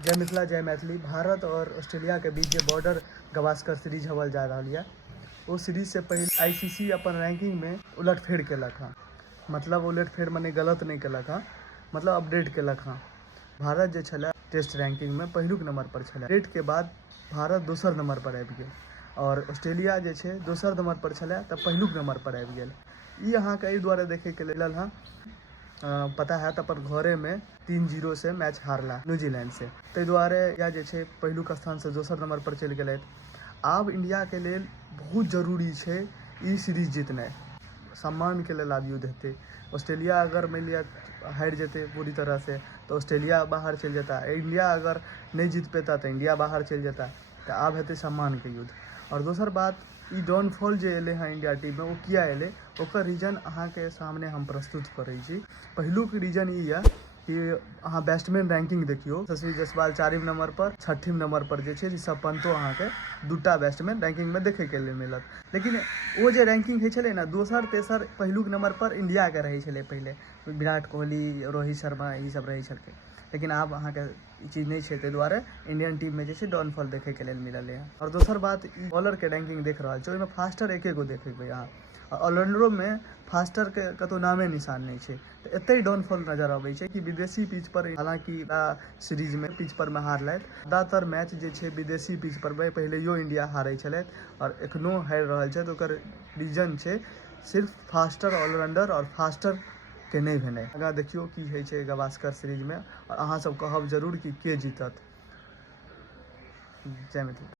जय मिथिला जय मैथिली। भारत और ऑस्ट्रेलिया के बीच जो बॉर्डर गवास्कर सीरीज हवल जा रहा है, वो सीरीज से पहले आईसीसी अपन रैंकिंग में उलटफेर केलक हाँ। मतलब उलटफेर मने गलत नहीं केलक हाँ, मतलब अपडेट केलक हाँ। भारत जो छला टेस्ट रैंकिंग में पहिलुक नंबर पर छला। अपडेट के बाद भारत दोसर नंबर पर आबि गेल और ऑस्ट्रेलिया जो है दोसर नंबर पर छला तो पहिलुक नंबर पर आबि गेल। ई अहाँके एहि दुआरे देखे के लेल हाँ, पता है तो अपन घरे में 3-0 से मैच हारला न्यूजीलैंड से। ताहि दुआरे या जे छै पहिलुक स्थान से दोसर नंबर पर चलि गेलथि। आब इंडिया के लेल बहुत जरूरी है ई सीरीज जीतनाइ। सम्मान के लेल आब युद्ध हेतै। ऑस्ट्रेलिया अगर मान लिया हारि जेतै पूरी तरह से तो ऑस्ट्रेलिया बाहर चल जाता। इंडिया अगर नहीं जीत पेता तो इंडिया बाहर चल जाता। तो आब हेतै सम्मान के युद्ध। और दोसर बात, ई डाउनफॉल जो एले हैं इंडिया टीम में, वो किया एले ओकर रीजन अहाँ के सामने हम प्रस्तुत करै छी। पहिलुक रीजन ई है कि अहाँ बैट्समैन रैंकिंग देखियो, यशस्वी जायसवाल 4वीं नंबर पर, 6वीं नंबर पर जे छै ऋषभ पंतो अहाँ के 2टा बैट्समैन रैंकिंग में देखे के लिए मिलत। लेकिन वो जे रैंकिंग है छले ना, दोसर तेसर पहिलुक नंबर पर इंडिया के रहे छले पहले। विराट कोहली, रोहित शर्मा ई सब रहे छलकै। लेकिन आब अहाँ के ई चीज नहीं है, ताहि दुआरे इंडियन टीम में जैसे डाउनफॉल देखे के लिए मिलल है। और दोसर बात, बॉलर के रैंकिंग देख रहा है, फास्टर एक गो देखेबे अहाँ। ऑलराउंडरो में फास्टर के कतो नामे निशान नहीं है। तो एते डाउनफॉल नजर आबै छै कि विदेशी पिच पर, हालांकि सीरीज में पिच पर में हारलथि। ज्यादातर मैच जे छै विदेशी पिच पर पहिलेयो इंडिया हारै छलथि और एखनो हारि रहल छै। ओकर रीजन छै सिर्फ फास्टर ऑलराउंडर और फास्टर के नहीं भेनाइ। आगाँ देखियो की होइ छै गवास्कर सीरीज में, और अहाँ सब कहब जरूर कि के जीतत। जय मिथिला।